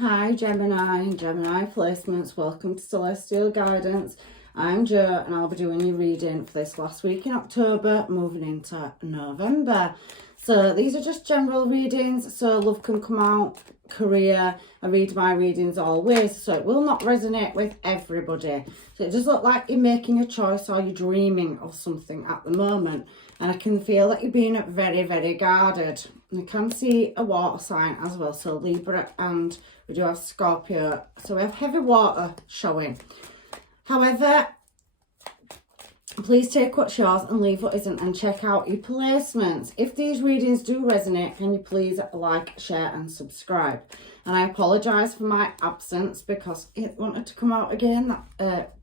Hi Gemini, Gemini placements, welcome to Celestial Guidance. I'm Jo and I'll be doing your reading for this last week in October, moving into November. So these are just general readings, so love can come out, career. I read my readings always, so it will not resonate with everybody. So it does look like you're making a choice or you're dreaming of something at the moment. And I can feel that you're being very, very guarded. And I can see a water sign as well, so Libra, and we do have Scorpio. So we have heavy water showing. However, please take what's yours and leave what isn't, and check out your placements. If these readings do resonate, can you please like, share and subscribe? And I apologise for my absence because it wanted to come out again, that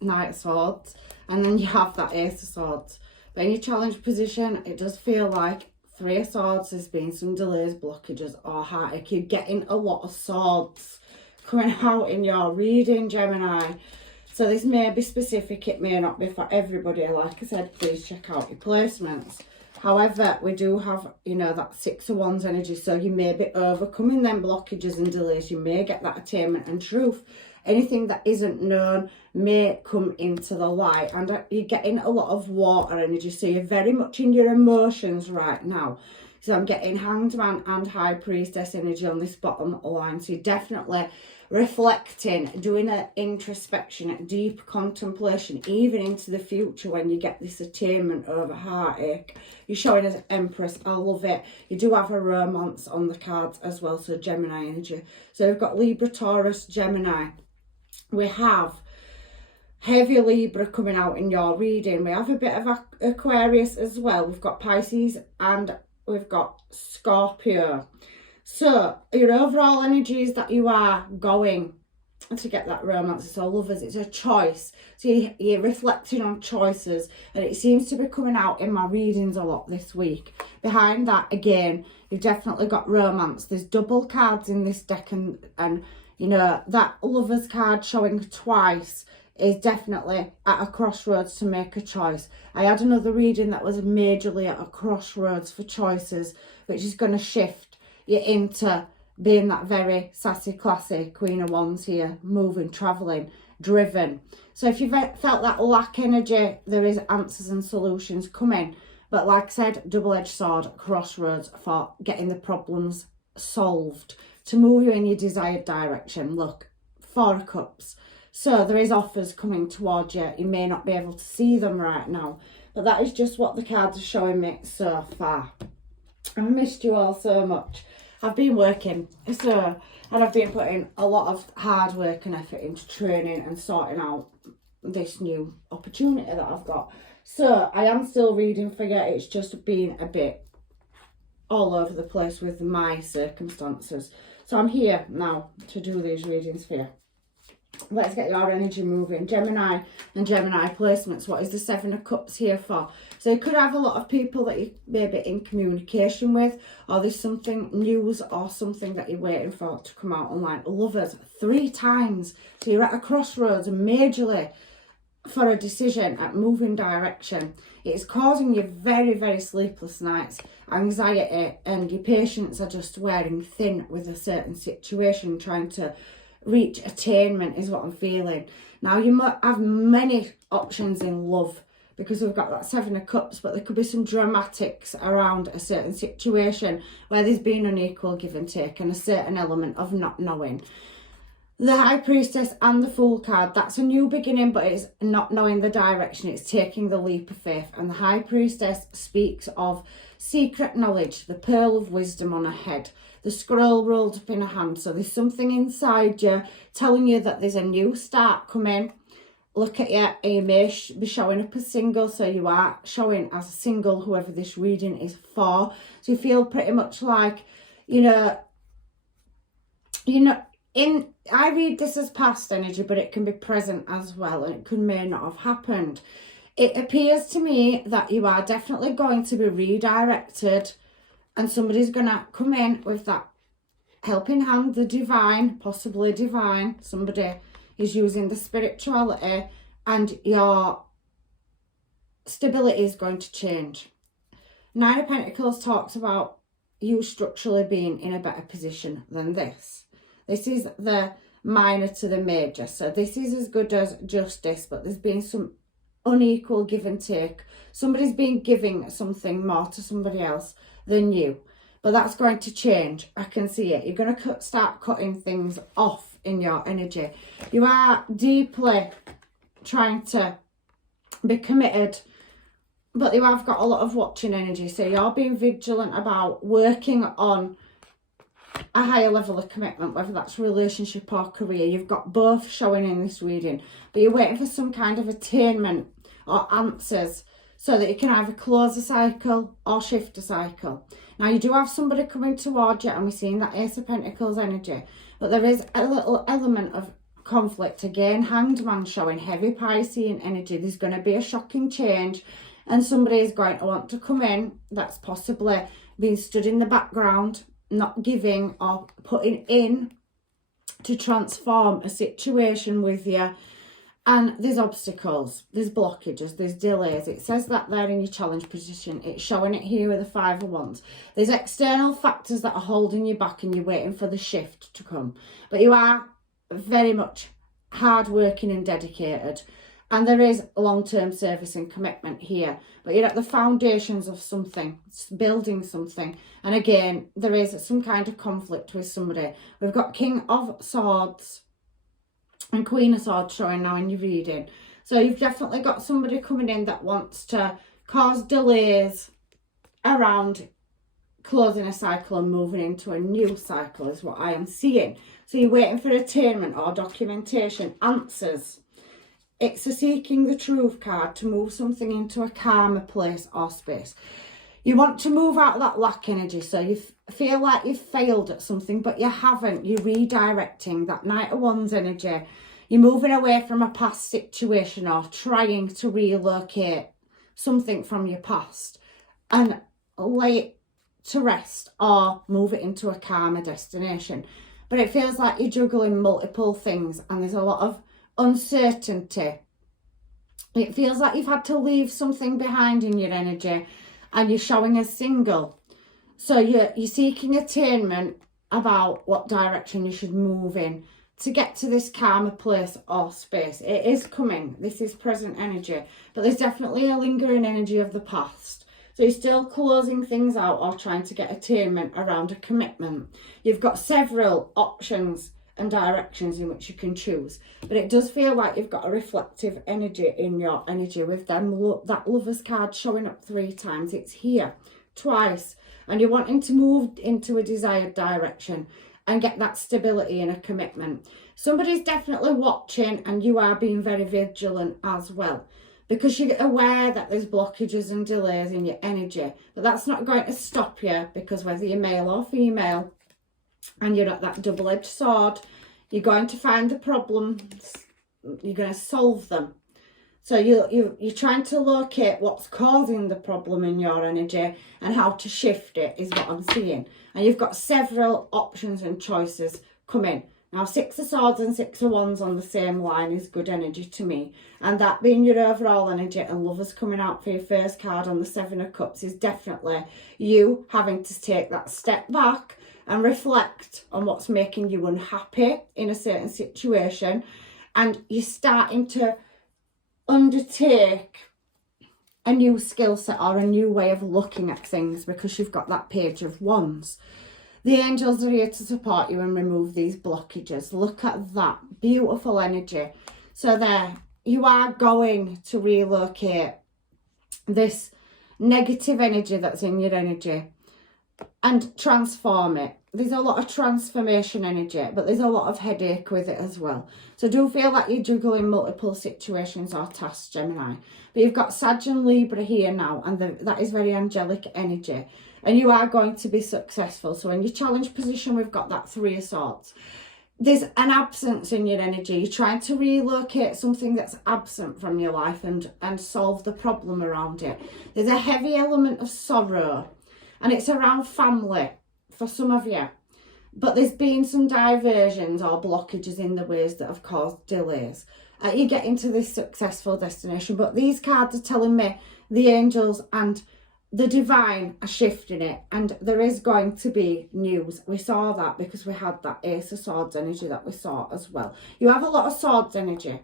Knight of Swords, and then you have that Ace of Swords. But in your challenge position, it does feel like Three of Swords, there's been some delays, blockages or heartache. You're getting a lot of swords coming out in your reading, Gemini. So this may be specific, it may not be for everybody. Like I said, please check out your placements. However, we do have, that Six of Wands energy. So you may be overcoming them blockages and delays. You may get that attainment and truth. Anything that isn't known may come into the light. And you're getting a lot of water energy. So you're very much in your emotions right now. So I'm getting Hanged Man and High Priestess energy on this bottom line. So you're definitely reflecting, doing an introspection, a deep contemplation, even into the future when you get this attainment over heartache. You're showing as Empress. I love it. You do have a romance on the cards as well, so Gemini energy. So we've got Libra, Taurus, Gemini. We have heavy Libra coming out in your reading. We have a bit of Aquarius as well. We've got Pisces and we've got Scorpio. So your overall energy is that you are going to get that romance. So lovers, it's a choice. So you're reflecting on choices, and it seems to be coming out in my readings a lot this week. Behind that, again, you've definitely got romance. There's double cards in this deck, and that lovers card showing twice is definitely at a crossroads to make a choice. I had another reading that was majorly at a crossroads for choices, which is going to shift you into being that very sassy, classy Queen of Wands here, moving, travelling, driven. So if you've felt that lack energy, there is answers and solutions coming. But like I said, double-edged sword, crossroads for getting the problems solved, to move you in your desired direction. Look, Four of Cups. So there is offers coming towards you. You may not be able to see them right now, but that is just what the cards are showing me so far. I've missed you all so much. I've been working, and I've been putting a lot of hard work and effort into training and sorting out this new opportunity that I've got. So I am still reading for you. It's just been a bit all over the place with my circumstances. So I'm here now to do these readings for you. Let's get your energy moving. Gemini and Gemini placements. What is the Seven of Cups here for? So you could have a lot of people that you may be in communication with, or there's something news or something that you're waiting for to come out online. Lovers, 3 times. So you're at a crossroads majorly for a decision at moving direction. It's causing you very, very sleepless nights, anxiety, and your patience are just wearing thin with a certain situation, trying to reach attainment is what I'm feeling. Now you might have many options in love because we've got that Seven of Cups, but there could be some dramatics around a certain situation where there's been unequal give and take and a certain element of not knowing. The High Priestess and the Fool card, that's a new beginning, but it's not knowing the direction. It's taking the leap of faith. And the High Priestess speaks of secret knowledge, the pearl of wisdom on her head, the scroll rolled up in her hand. So there's something inside you telling you that there's a new start coming. Look at you, you may be showing up as single, so you are showing as a single, whoever this reading is for. So you feel pretty much like, I read this as past energy, but it can be present as well, and it may not have happened. It appears to me that you are definitely going to be redirected, and somebody's going to come in with that helping hand, the divine, possibly divine. Somebody is using the spirituality, and your stability is going to change. Nine of Pentacles talks about you structurally being in a better position than this. This is the minor to the major. So this is as good as justice, but there's been some unequal give and take. Somebody's been giving something more to somebody else than you. But that's going to change. I can see it. You're going to start cutting things off in your energy. You are deeply trying to be committed, but you have got a lot of watching energy. So you're being vigilant about working on a higher level of commitment, whether that's relationship or career. You've got both showing in this reading, but you're waiting for some kind of attainment or answers so that you can either close a cycle or shift a cycle. Now, you do have somebody coming towards you, and we're seeing that Ace of Pentacles energy, but there is a little element of conflict. Again, Hanged Man showing heavy Piscean energy. There's going to be a shocking change, and somebody is going to want to come in that's possibly been stood in the background, not giving or putting in to transform a situation with you. And there's obstacles, there's blockages, there's delays. It says that there in your challenge position. It's showing it here with the Five of Wands. There's external factors that are holding you back, and you're waiting for the shift to come. But you are very much hardworking and dedicated. And there is long-term service and commitment here. But you're at the foundations of something, building something. And again, there is some kind of conflict with somebody. We've got King of Swords and Queen of Swords showing now in your reading. So you've definitely got somebody coming in that wants to cause delays around closing a cycle and moving into a new cycle is what I am seeing. So you're waiting for attainment or documentation, answers. It's a seeking the truth card to move something into a calmer place or space. You want to move out of that lack energy, so you feel like you've failed at something, but you haven't. You're redirecting that Knight of Wands energy. You're moving away from a past situation or trying to relocate something from your past and lay it to rest or move it into a calmer destination. But it feels like you're juggling multiple things and there's a lot of uncertainty. It feels like you've had to leave something behind in your energy, and you're showing as single. So you're seeking attainment about what direction you should move in to get to this calmer place or space. It is coming. This is present energy, but there's definitely a lingering energy of the past. So you're still closing things out or trying to get attainment around a commitment. You've got several options and directions in which you can choose, but it does feel like you've got a reflective energy in your energy with them. That Lover's card showing up 3 times. It's here twice, and you're wanting to move into a desired direction and get that stability in a commitment. Somebody's definitely watching, and you are being very vigilant as well, because you're aware that there's blockages and delays in your energy, but that's not going to stop you, because whether you're male or female and you're at that double-edged sword, you're going to find the problems, you're going to solve them. So you're trying to locate what's causing the problem in your energy and how to shift it is what I'm seeing. And you've got several options and choices coming. Now, 6 of Swords and 6 of Wands on the same line is good energy to me. And that being your overall energy, and Lovers coming out for your first card on the 7 of Cups is definitely you having to take that step back and reflect on what's making you unhappy in a certain situation. And you're starting to undertake a new skill set or a new way of looking at things, because you've got that Page of Wands. The angels are here to support you and remove these blockages. Look at that beautiful energy. So there, you are going to relocate this negative energy that's in your energy and transform it. There's a lot of transformation energy, but there's a lot of headache with it as well. So do feel like you're juggling multiple situations or tasks, Gemini. But you've got Sag and Libra here now, and that is very angelic energy. And you are going to be successful. So in your challenge position, we've got that 3 of Swords. There's an absence in your energy. You're trying to relocate something that's absent from your life and solve the problem around it. There's a heavy element of sorrow, and it's around family for some of you. But there's been some diversions or blockages in the ways that have caused delays. You get into this successful destination. But these cards are telling me the angels and the divine are shifting it, and there is going to be news. We saw that because we had that Ace of Swords energy that we saw as well. You have a lot of Swords energy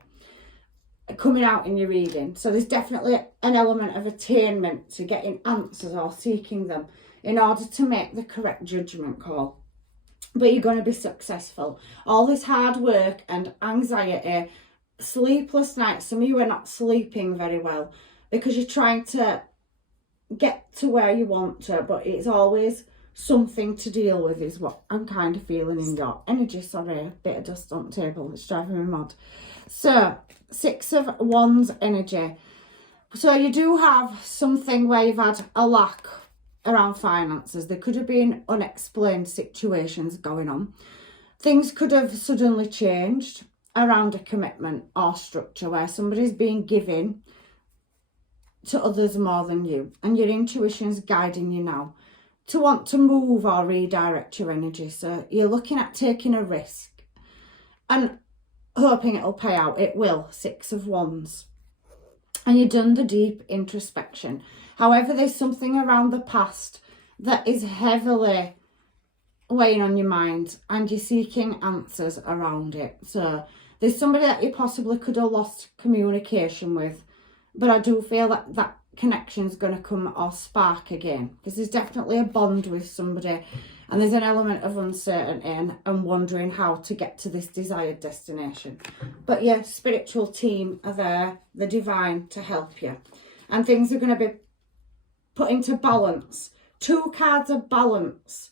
coming out in your reading, so there's definitely an element of attainment to getting answers or seeking them in order to make the correct judgment call. But you're going to be successful. All this hard work and anxiety, sleepless nights, some of you are not sleeping very well because you're trying to get to where you want to, but it's always something to deal with, is what I'm kind of feeling in your energy. Sorry, a bit of dust on the table, it's driving me mad. So 6 of Wands energy. So you do have something where you've had a lack around finances. There could have been unexplained situations going on. Things could have suddenly changed around a commitment or structure where somebody's being given to others more than you, and your intuition's guiding you now to want to move or redirect your energy. So you're looking at taking a risk and hoping it'll pay out. It will. 6 of Wands. And you've done the deep introspection. However, there's something around the past that is heavily weighing on your mind, and you're seeking answers around it. So there's somebody that you possibly could have lost communication with, but I do feel that that connection's going to come or spark again, because there's definitely a bond with somebody, and there's an element of uncertainty and wondering how to get to this desired destination. But your spiritual team are there, the divine, to help you, and things are going to be put into balance. 2 cards of balance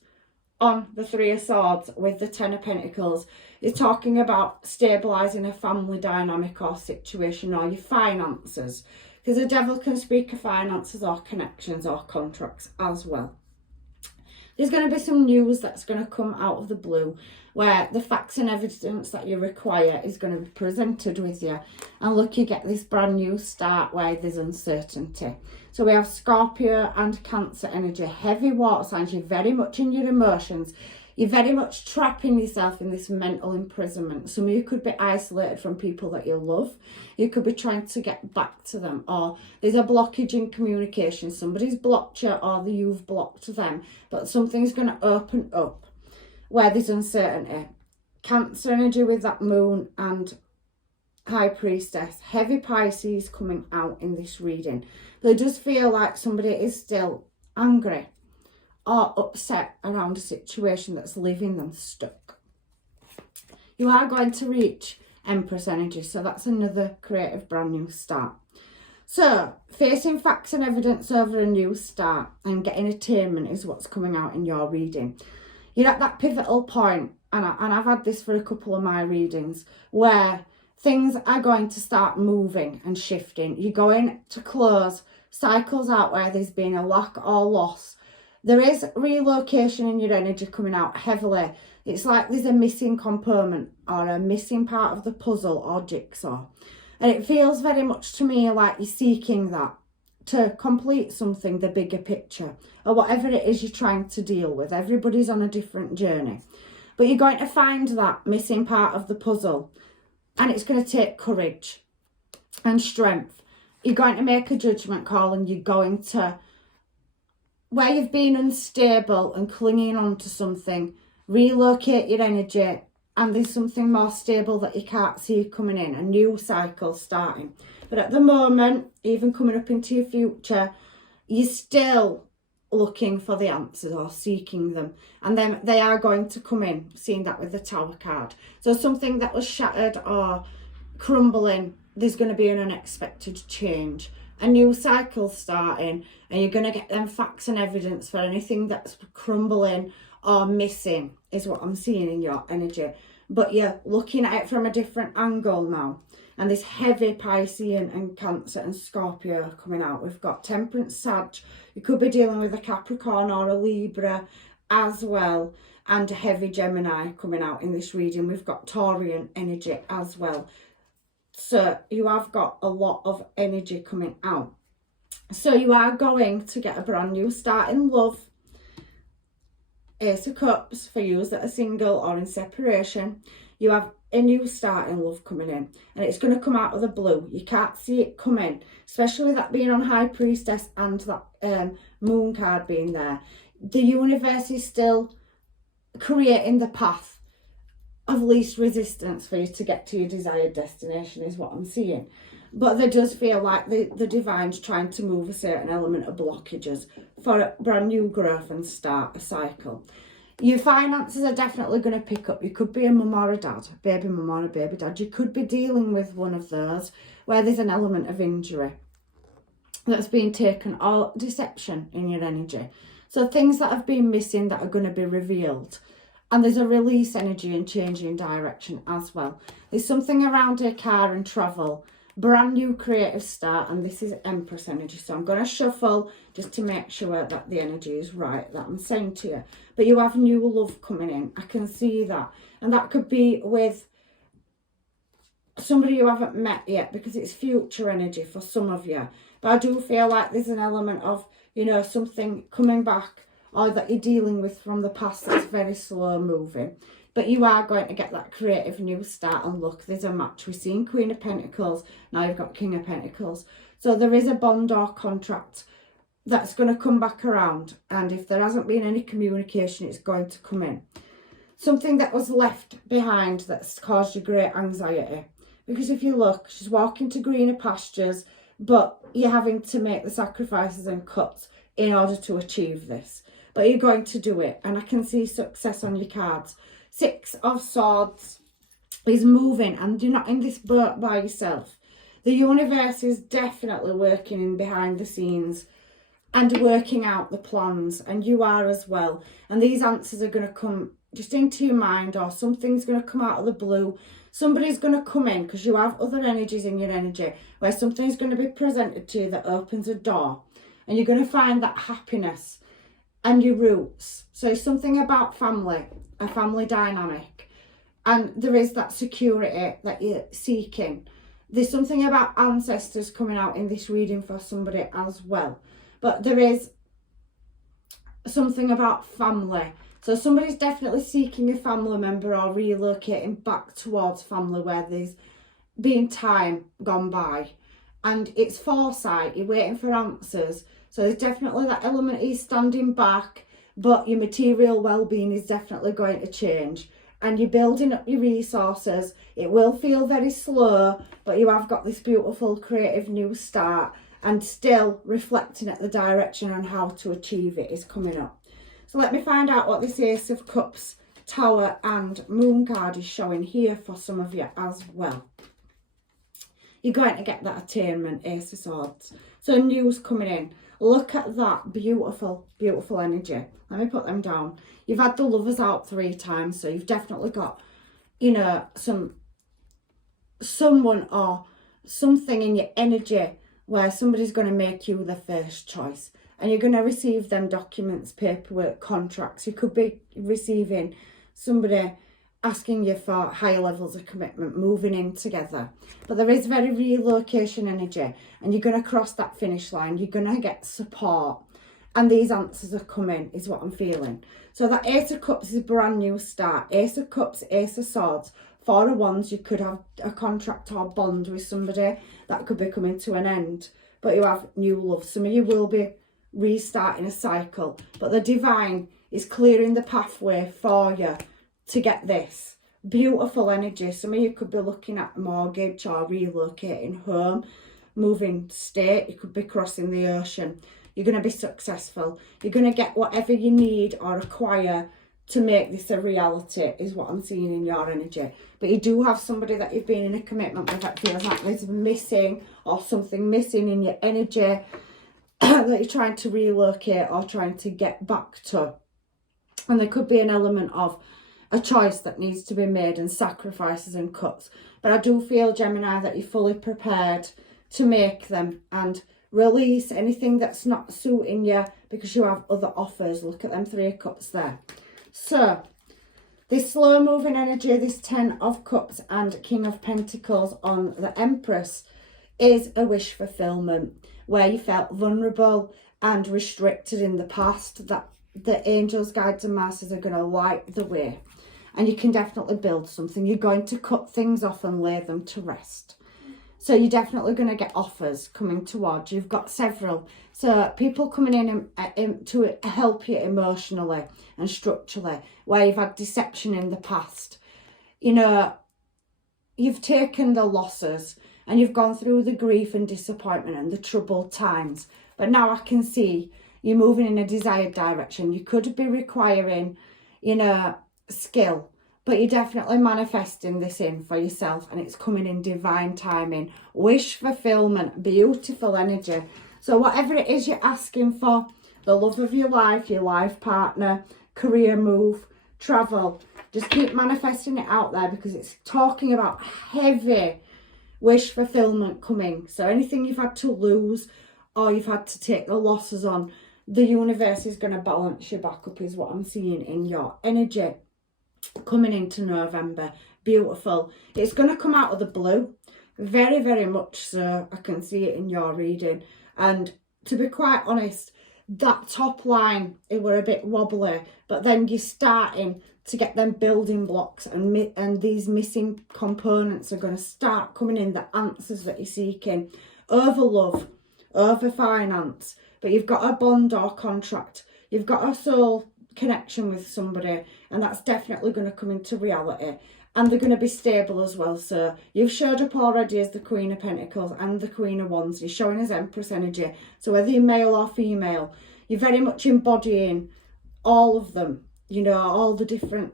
on the 3 of Swords with the 10 of Pentacles is talking about stabilising a family dynamic or situation, or your finances, because the devil can speak of finances or connections or contracts as well. There's going to be some news that's going to come out of the blue where the facts and evidence that you require is going to be presented with you, and look, you get this brand new start where there's uncertainty. So we have Scorpio and Cancer energy, heavy water signs. You're very much in your emotions. You're very much trapping yourself in this mental imprisonment. Some of you could be isolated from people that you love. You could be trying to get back to them, or there's a blockage in communication. Somebody's blocked you or you've blocked them, but something's going to open up where there's uncertainty. Cancer energy with that Moon and High Priestess, heavy Pisces coming out in this reading. But it does feel like somebody is still angry or upset around a situation that's leaving them stuck. You are going to reach Empress energy, so that's another creative brand new start. So facing facts and evidence over a new start and getting attainment is what's coming out in your reading. You're at that pivotal point, and I've had this for a couple of my readings, where things are going to start moving and shifting. You're going to close cycles out where there's been a lack or loss. There is relocation in your energy coming out heavily. It's like there's a missing component or a missing part of the puzzle or jigsaw. And it feels very much to me like you're seeking that to complete something, the bigger picture, or whatever it is you're trying to deal with. Everybody's on a different journey. But you're going to find that missing part of the puzzle, and it's going to take courage and strength. You're going to make a judgment call, and you're going to, where you've been unstable and clinging on to something, relocate your energy, and there's something more stable that you can't see coming in, a new cycle starting. But at the moment, even coming up into your future, you're still looking for the answers or seeking them, and then they are going to come in, seeing that with the Tower card. So something that was shattered or crumbling, there's going to be an unexpected change, a new cycle starting, and you're going to get them facts and evidence for anything that's crumbling or missing, is what I'm seeing in your energy. But you're looking at it from a different angle now. And this heavy Piscean and Cancer and Scorpio coming out. We've got Temperance, Sag. You could be dealing with a Capricorn or a Libra as well. And a heavy Gemini coming out in this reading. We've got Taurian energy as well. So you have got a lot of energy coming out. So you are going to get a brand new start in love. Ace of Cups for you that are single or in separation. You have a new start in love coming in, and it's going to come out of the blue. You can't see it coming, especially with that being on High Priestess and that moon card being there. The universe is still creating the path of least resistance for you to get to your desired destination, is what I'm seeing. But there does feel like the divine's trying to move a certain element of blockages for a brand new growth and start a cycle. Your finances are definitely going to pick up. You could be a mum or a dad, baby mum or a baby dad. You could be dealing with one of those where there's an element of injury that's being taken, or deception in your energy. So things that have been missing that are going to be revealed. And there's a release energy and changing direction as well. There's something around your car and travel. Brand new creative start, and this is Empress energy. So I'm going to shuffle just to make sure that the energy is right that I'm saying to you. But you have new love coming in. I can see that. And that could be with somebody you haven't met yet, because it's future energy for some of you. But I do feel like there's an element of, you know, something coming back, or that you're dealing with from the past that's very slow moving. But you are going to get that creative new start. And look, there's a match. We're seeing Queen of Pentacles. Now you've got King of Pentacles. So there is a bond or contract that's going to come back around. And if there hasn't been any communication, it's going to come in. Something that was left behind that's caused you great anxiety. Because if you look, she's walking to greener pastures, but you're having to make the sacrifices and cuts in order to achieve this. But you're going to do it. And I can see success on your cards. 6 of Swords is moving, and you're not in this boat by yourself. The universe is definitely working in behind the scenes and working out the plans, and you are as well. And these answers are going to come just into your mind, or something's going to come out of the blue. Somebody's going to come in, because you have other energies in your energy, where something's going to be presented to you that opens a door, and you're going to find that happiness and your roots. So something about family, a family dynamic, and there is that security that you're seeking. There's something about ancestors coming out in this reading for somebody as well. But there is something about family. So somebody's definitely seeking a family member, or relocating back towards family where there's been time gone by. And it's foresight, you're waiting for answers. So there's definitely that element of standing back, but your material well-being is definitely going to change. And you're building up your resources. It will feel very slow, but you have got this beautiful creative new start, and still reflecting at the direction on how to achieve it is coming up. So let me find out what this Ace of Cups, Tower and Moon card is showing here for some of you as well. You're going to get that attainment, Ace of Swords. So news coming in. Look at that beautiful, beautiful energy. Let me put them down. You've had the Lovers out 3 times, so you've definitely got, you know, someone or something in your energy where somebody's going to make you the first choice. And you're going to receive them documents, paperwork, contracts. You could be receiving somebody asking you for higher levels of commitment, moving in together. But there is very relocation energy, and you're going to cross that finish line. You're going to get support, and these answers are coming, is what I'm feeling. So that Ace of Cups is a brand new start. Ace of Cups, Ace of Swords, 4 of Wands. You could have a contract or bond with somebody that could be coming to an end, but you have new love. Some of you will be restarting a cycle, but the divine is clearing the pathway for you to get this beautiful energy. Some of you could be looking at a mortgage or relocating home, moving state. You could be crossing the ocean. You're going to be successful. You're going to get whatever you need or require to make this a reality, is what I'm seeing in your energy. But you do have somebody that you've been in a commitment with that feels like there's missing, or something missing in your energy that you're trying to relocate or trying to get back to. And there could be an element of a choice that needs to be made, and sacrifices and cuts. But I do feel, Gemini, that you're fully prepared to make them and release anything that's not suiting you, because you have other offers. Look at them 3 of Cups there. So this slow moving energy, this 10 of Cups and King of Pentacles on the Empress, is a wish fulfillment where you felt vulnerable and restricted in the past, that the angels, guides and masters are going to light the way. and you can definitely build something. You're going to cut things off and lay them to rest. So you're definitely going to get offers coming towards you. You've got several. So people coming in to help you emotionally and structurally, where you've had deception in the past. You know, you've taken the losses and you've gone through the grief and disappointment and the troubled times. But now I can see you're moving in a desired direction. You could be requiring, you know, skill, but you're definitely manifesting this in for yourself, and it's coming in divine timing. Wish fulfillment, beautiful energy. So whatever it is you're asking for, the love of your life partner, career move, travel, just keep manifesting it out there, because it's talking about heavy wish fulfillment coming. So anything you've had to lose or you've had to take the losses on, the universe is going to balance you back up, is what I'm seeing in your energy coming into November. Beautiful. It's going to come out of the blue, very, very much so. I can see it in your reading. And to be quite honest, that top line, it were a bit wobbly, but then you're starting to get them building blocks, and these missing components are going to start coming in, the answers that you're seeking, over love, over finance. But you've got a bond or contract, you've got a soul connection with somebody, and that's definitely going to come into reality, and they're going to be stable as well. So you've showed up already as the Queen of Pentacles and the Queen of Wands. You're showing as Empress energy. So whether you're male or female, you're very much embodying all of them, you know, all the different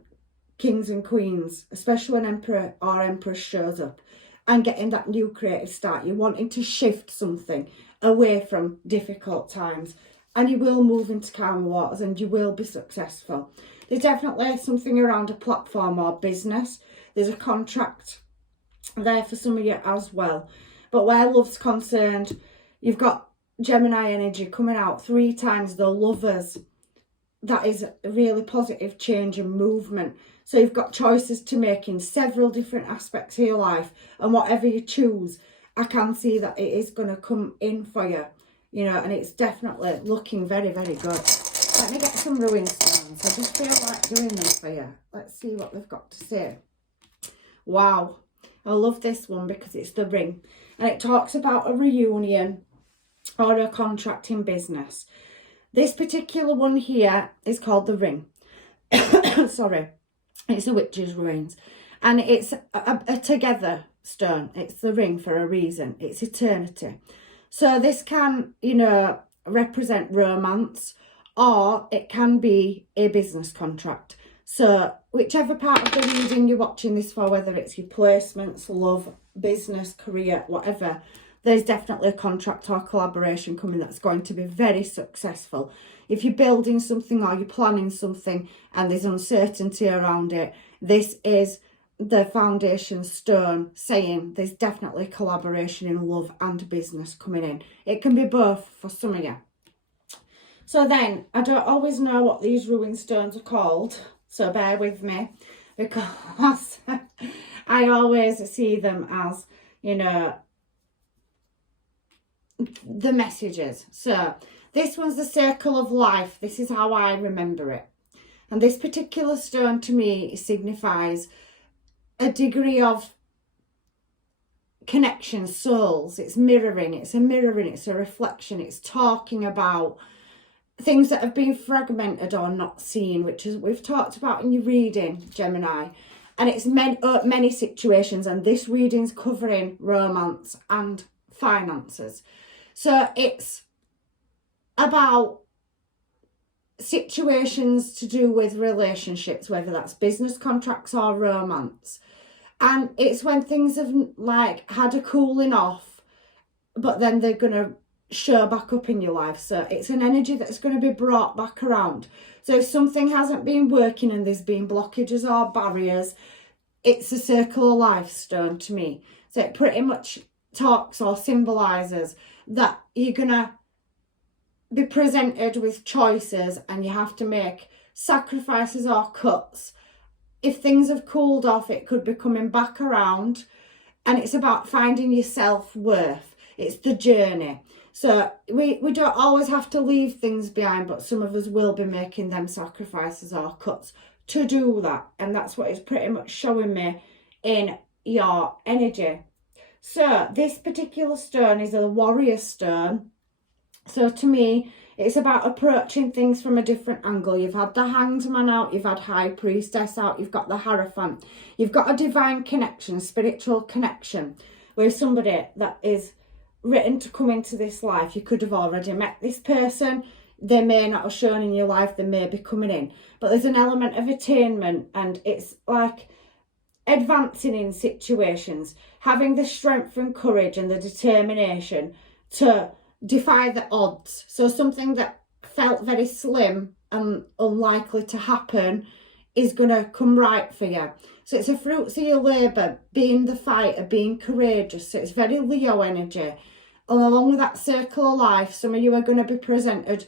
kings and queens, especially when Emperor or Empress shows up, and getting that new creative start. You're wanting to shift something away from difficult times, and you will move into calmer waters, and you will be successful. There's definitely something around a platform or business. There's a contract there for some of you as well. But where love's concerned, you've got Gemini energy coming out 3 times, the Lovers. That is a really positive change and movement. So you've got choices to make in several different aspects of your life, and whatever you choose, I can see that it is going to come in for you, you know, and it's definitely looking very, very good. Let me get some ruin stones. I just feel like doing them for you. Let's see what they've got to say. Wow. I love this one because it's the Ring, and it talks about a reunion or a contract in business. This particular one here is called the Ring. Sorry. It's a witch's ruins, and it's a together stone. It's the ring for a reason. It's eternity. So this can, you know, represent romance, or it can be a business contract. So whichever part of the reading you're watching this for, whether it's your placements, love, business, career, whatever, there's definitely a contract or collaboration coming that's going to be very successful. If you're building something or you're planning something and there's uncertainty around it, this is the foundation stone saying there's definitely collaboration in love and business coming in. It can be both for some of you. So then, I don't always know what these ruin stones are called, so bear with me, because I always see them as, you know, the messages. So this one's the circle of life. This is how I remember it. And this particular stone to me signifies a degree of connection, souls. It's mirroring, it's a reflection. It's talking about things that have been fragmented or not seen, which is we've talked about in your reading, Gemini. And it's many situations, and this reading's covering romance and finances. So it's about situations to do with relationships, whether that's business contracts or romance. And it's when things have like had a cooling off, but then they're going to show back up in your life. So it's an energy that's going to be brought back around. So if something hasn't been working and there's been blockages or barriers, it's a circle of life stone to me. So it pretty much talks or symbolises that you're going to be presented with choices and you have to make sacrifices or cuts. If things have cooled off, it could be coming back around, and it's about finding your self-worth. It's the journey. So we don't always have to leave things behind, but some of us will be making them sacrifices or cuts to do that. And that's what it's pretty much showing me in your energy. So this particular stone is a warrior stone. So to me, it's about approaching things from a different angle. You've had the Hanged Man out, you've had High Priestess out, you've got the Hierophant. You've got a divine connection, spiritual connection with somebody that is written to come into this life. You could have already met this person. They may not have shown in your life, they may be coming in. But there's an element of attainment, and it's like advancing in situations, having the strength and courage and the determination to defy the odds. So something that felt very slim and unlikely to happen is going to come right for you. So it's a fruits of your labour, being the fighter, being courageous. So it's very Leo energy. And along with that circle of life, some of you are going to be presented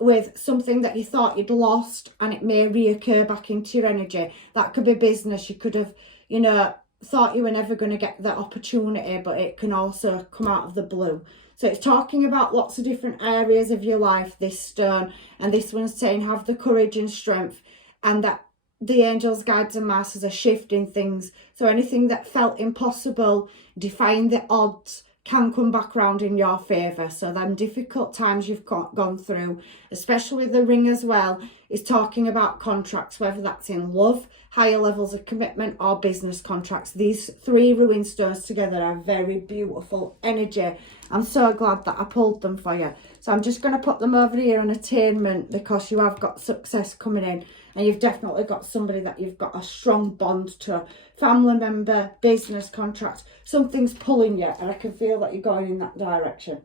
with something that you thought you'd lost, and it may reoccur back into your energy. That could be business. You could have, you know, thought you were never going to get that opportunity, but it can also come out of the blue. So it's talking about lots of different areas of your life, this stone, and this one's saying have the courage and strength, and that the angels, guides and masters are shifting things. So anything that felt impossible, defying the odds, can come back round in your favour. So them difficult times you've gone through, especially the ring as well, is talking about contracts, whether that's in love, higher levels of commitment, or business contracts. These three ruin stones together are very beautiful energy. I'm so glad that I pulled them for you. So I'm just going to put them over here on attainment, because you have got success coming in, and you've definitely got somebody that you've got a strong bond to. Family member, business contract, something's pulling you, and I can feel that you're going in that direction.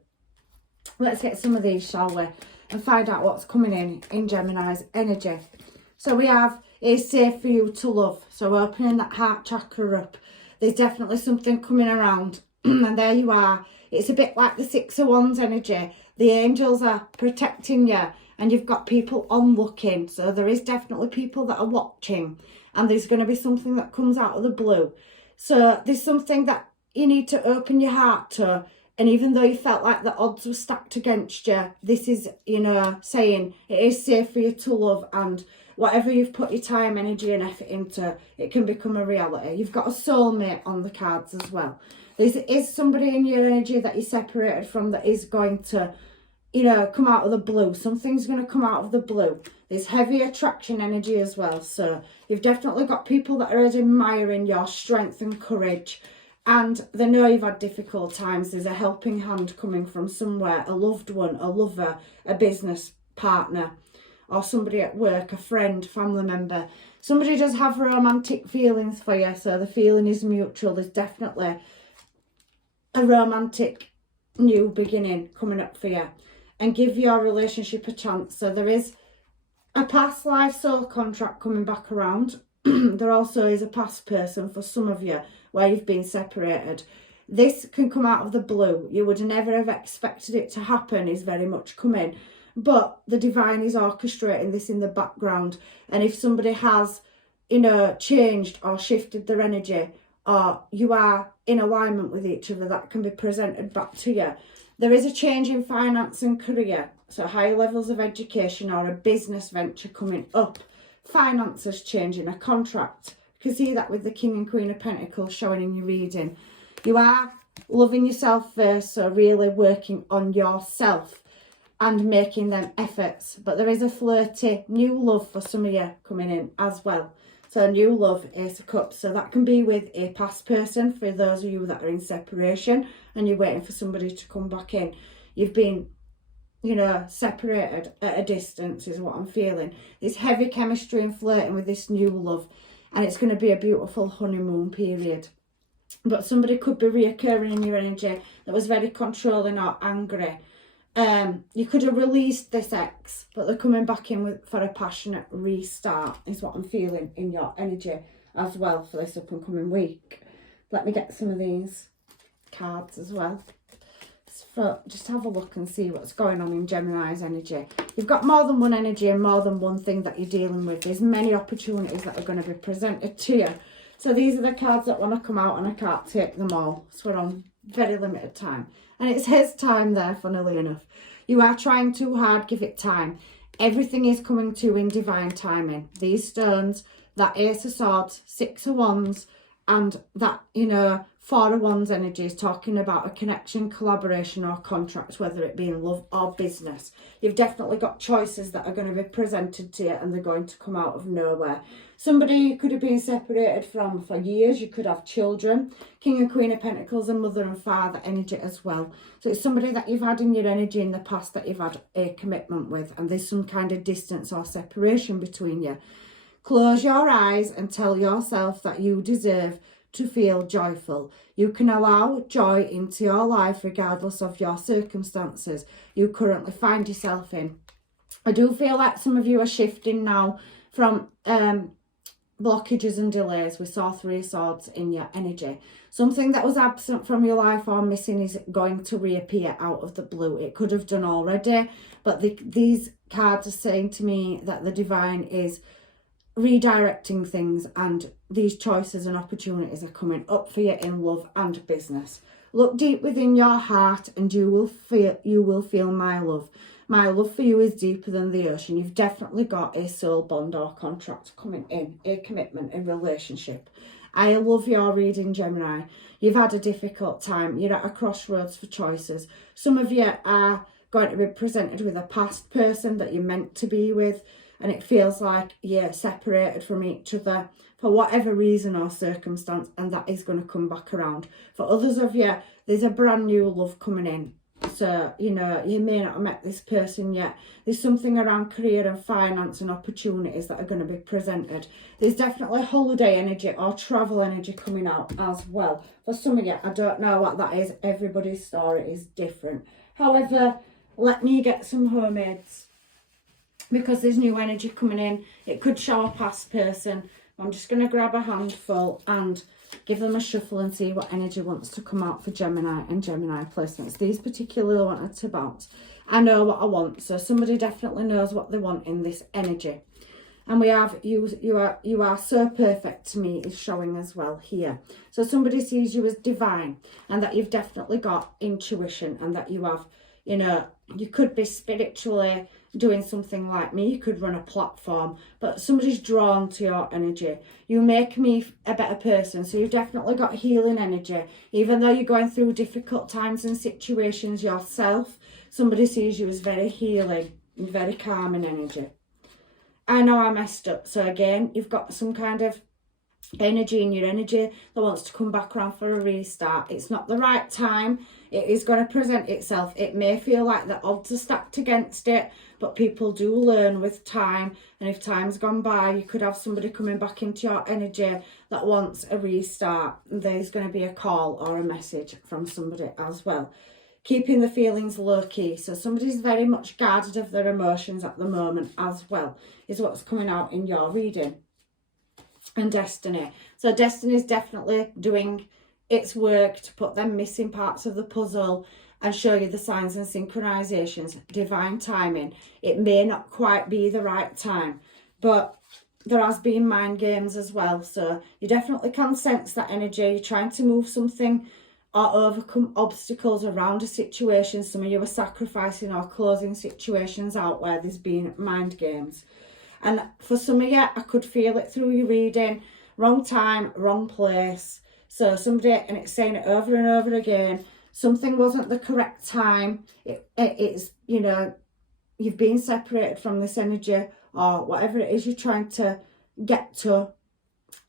Let's get some of these, shall we, and find out what's coming in Gemini's energy. So we have, it's safe for you to love. So opening that heart chakra up. There's definitely something coming around. And there you are. It's a bit like the Six of Wands energy. The angels are protecting you, and you've got people on looking. So there is definitely people that are watching, and there's going to be something that comes out of the blue. So there's something that you need to open your heart to. And even though you felt like the odds were stacked against you, this is, you know, saying it is safe for you to love, and whatever you've put your time, energy and effort into, it can become a reality. You've got a soulmate on the cards as well. There is somebody in your energy that you're separated from that is going to, you know, come out of the blue. Something's going to come out of the blue. There's heavy attraction energy as well. So you've definitely got people that are admiring your strength and courage, and they know you've had difficult times. There's a helping hand coming from somewhere, a loved one, a lover, a business partner, or somebody at work, a friend, family member. Somebody does have romantic feelings for you, so the feeling is mutual. There's definitely a romantic new beginning coming up for you, and give your relationship a chance. So there is a past life soul contract coming back around. There also is a past person for some of you where you've been separated. This can come out of the blue. You would never have expected it to happen, is very much coming. But the divine is orchestrating this in the background. And if somebody has, you know, changed or shifted their energy, or you are in alignment with each other, that can be presented back to you. There is a change in finance and career. So higher levels of education or a business venture coming up. Finances changing, a contract. You can see that with the King and Queen of Pentacles showing in your reading. You are loving yourself first, so really working on yourself and making them efforts. But there is a flirty new love for some of you coming in as well. So new love, Ace of Cups. So that can be with a past person for those of you that are in separation and you're waiting for somebody to come back in. You've been, you know, separated at a distance is what I'm feeling. There's heavy chemistry and flirting with this new love, and it's going to be a beautiful honeymoon period. But somebody could be reoccurring in your energy that was very controlling or angry. You could have released this ex, but they're coming back in for a passionate restart is what I'm feeling in your energy as well for this up and coming week. Let me get some of these cards as well. So just have a look and see what's going on in Gemini's energy. You've got more than one energy and more than one thing that you're dealing with. There's many opportunities that are going to be presented to you. So these are the cards that want to come out, and I can't take them all. So we're on very limited time. And it's his time there, funnily enough. You are trying too hard, give it time. everything is coming to you in divine timing. These stones, that Ace of Swords, Six of Wands, and that, you know, Four of Wands energy is talking about a connection, collaboration or contract, whether it be in love or business. You've definitely got choices that are going to be presented to you and they're going to come out of nowhere. Somebody you could have been separated from for years. You could have children. King and Queen of Pentacles and mother and father energy as well. So it's somebody that you've had in your energy in the past that you've had a commitment with, and there's some kind of distance or separation between you. Close your eyes and tell yourself that you deserve to feel joyful. You can allow joy into your life regardless of your circumstances you currently find yourself in. I do feel like some of you are shifting now from blockages and delays. We saw Three of Swords in your energy. Something that was absent from your life or missing is going to reappear out of the blue. It could have done already, but these cards are saying to me that the divine is redirecting things, and these choices and opportunities are coming up for you in love and business. Look deep within your heart and you will feel my love. My love for you is deeper than the ocean. You've definitely got a soul bond or contract coming in, a commitment, a relationship. I love your reading, Gemini. You've had a difficult time. You're at a crossroads for choices. Some of you are going to be presented with a past person that you're meant to be with, and it feels like you're separated from each other for whatever reason or circumstance, and that is going to come back around. For others of you, there's a brand new love coming in. So, you know, you may not have met this person yet. There's something around career and finance and opportunities that are going to be presented. There's definitely holiday energy or travel energy coming out as well. For some of you, I don't know what that is. Everybody's story is different. However, let me get some homemades, because there's new energy coming in. It could show a past person. I'm just going to grab a handful and give them a shuffle and see what energy wants to come out for Gemini and Gemini placements. These particularly wanted to bounce. I know what I want, so somebody definitely knows what they want in this energy. And we have you are so perfect to me is showing as well here. So somebody sees you as divine, and that you've definitely got intuition, and that you have, you know, you could be spiritually doing something like me. You could run a platform, but somebody's drawn to your energy. You make me a better person. So you've definitely got healing energy. Even though you're going through difficult times and situations yourself, somebody sees you as very healing and very calming energy. I know I messed up. So again, you've got some kind of energy in your energy that wants to come back around for a restart. It's not the right time. It is going to present itself. It may feel like the odds are stacked against it, but people do learn with time. And if time's gone by, you could have somebody coming back into your energy that wants a restart. There's going to be a call or a message from somebody as well. Keeping the feelings low key. So somebody's very much guarded of their emotions at the moment as well, is what's coming out in your reading. And destiny. So destiny is definitely doing its work to put them missing parts of the puzzle and show you the signs and synchronizations. Divine timing. It may not quite be the right time, but there has been mind games as well. So you definitely can sense that energy. You're trying to move something or overcome obstacles around a situation. Some of you are sacrificing or closing situations out where there's been mind games. And for some of you, I could feel it through your reading. Wrong time, wrong place. So somebody, and it's saying it over and over again, something wasn't the correct time. It's, you know, you've been separated from this energy or whatever it is you're trying to get to,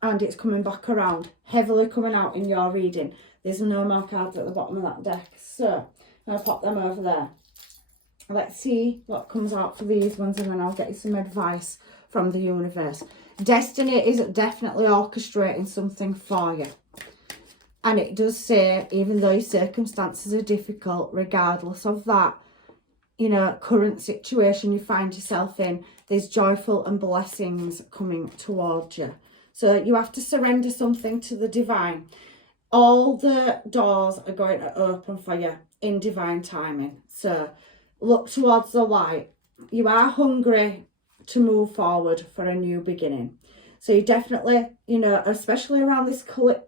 and it's coming back around, heavily coming out in your reading. There's no more cards at the bottom of that deck. So I'm going to pop them over there. Let's see what comes out for these ones, and then I'll get you some advice from the universe. Destiny is definitely orchestrating something for you. And it does say, even though your circumstances are difficult, regardless of that, you know, current situation you find yourself in, there's joyful and blessings coming towards you. So you have to surrender something to the divine. All the doors are going to open for you in divine timing. So look towards the light. You are hungry to move forward for a new beginning. So you definitely, you know, especially around this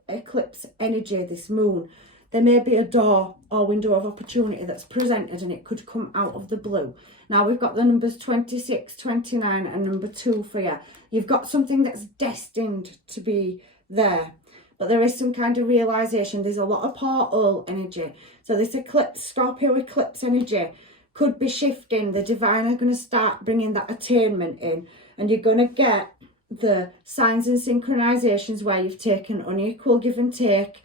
eclipse energy, this moon, there may be a door or window of opportunity that's presented, and it could come out of the blue. Now we've got the numbers 26, 29 and number 2 for you. You've got something that's destined to be there. But there is some kind of realisation. There's a lot of portal energy. So this eclipse, Scorpio eclipse energy could be shifting. The divine are going to start bringing that attainment in. And you're going to get the signs and synchronizations where you've taken unequal give and take.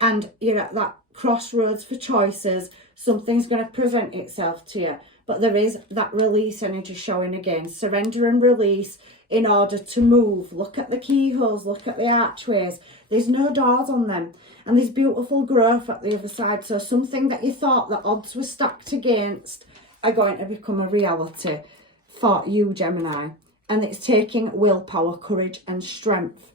And you're at that crossroads for choices. Something's going to present itself to you. But there is that release energy showing again. Surrender and release in order to move. Look at the keyholes. Look at the archways. There's no doors on them. And there's beautiful growth at the other side. So something that you thought the odds were stacked against are going to become a reality for you, Gemini. And it's taking willpower, courage and strength.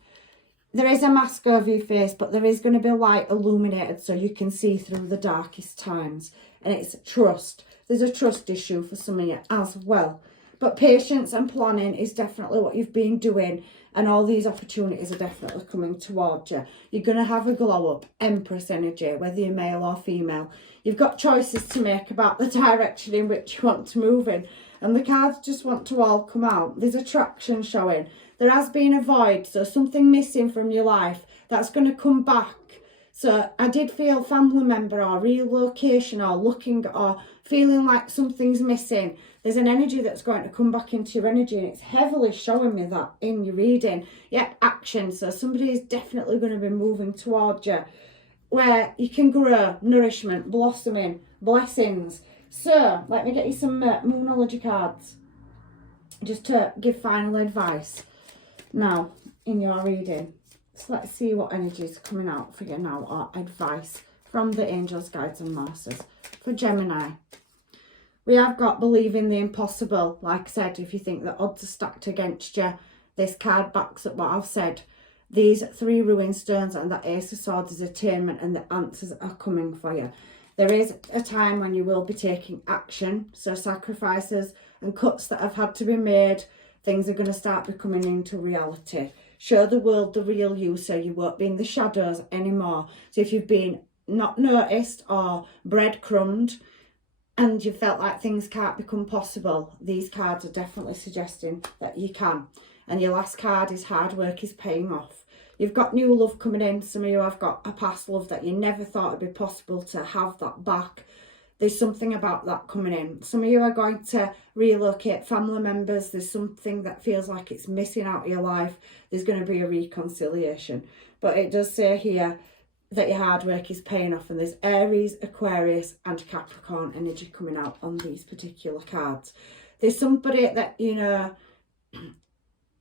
There is a mask over your face, but there is going to be light illuminated so you can see through the darkest times. And it's trust. There's a trust issue for some of you as well. But patience and planning is definitely what you've been doing. And all these opportunities are definitely coming towards you. You're going to have a glow up, Empress energy, whether you're male or female. You've got choices to make about the direction in which you want to move in. And the cards just want to all come out. There's attraction showing. There has been a void, so something missing from your life that's going to come back. So I did feel family member or relocation or looking or feeling like something's missing. There's an energy that's going to come back into your energy, and it's heavily showing me that in your reading. Yet action, so somebody is definitely going to be moving towards you where you can grow, nourishment, blossoming, blessings. So let me get you some Moonology cards just to give final advice now in your reading. So let's see what energy is coming out for you now, or advice from the angels, guides and masters for Gemini. We have got believing the impossible. Like I said, if you think the odds are stacked against you, this card backs up what I've said. These 3 ruined stones and the Ace of Swords is attainment, and the answers are coming for you. There is a time when you will be taking action. So sacrifices and cuts that have had to be made, things are going to start becoming into reality. Show the world the real you, so you won't be in the shadows anymore. So if you've been not noticed or breadcrumbed and you felt like things can't become possible, these cards are definitely suggesting that you can. And your last card is hard work is paying off. You've got new love coming in. Some of you have got a past love that you never thought it'd be possible to have that back. There's something about that coming in. Some of you are going to relocate family members. There's something that feels like it's missing out of your life. There's going to be a reconciliation. But it does say here that your hard work is paying off. And there's Aries, Aquarius and Capricorn energy coming out on these particular cards. There's somebody that, you know,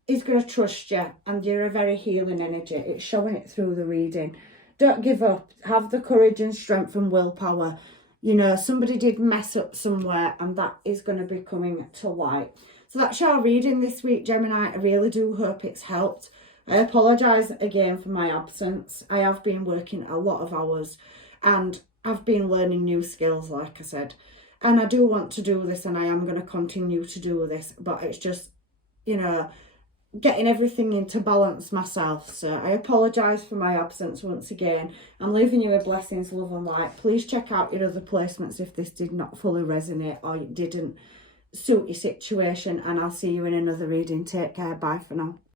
is going to trust you, and you're a very healing energy. It's showing it through the reading. Don't give up. Have the courage and strength and willpower. You know, somebody did mess up somewhere, and that is going to be coming to light. So that's your reading this week, Gemini. I really do hope it's helped. I apologise again for my absence. I have been working a lot of hours, and I've been learning new skills, like I said. And I do want to do this, and I am going to continue to do this. But it's just, you know, getting everything into balance myself. So I apologise for my absence once again. I'm leaving you with blessings, love and light. Please check out your other placements if this did not fully resonate or it didn't suit your situation, and I'll see you in another reading. Take care. Bye for now.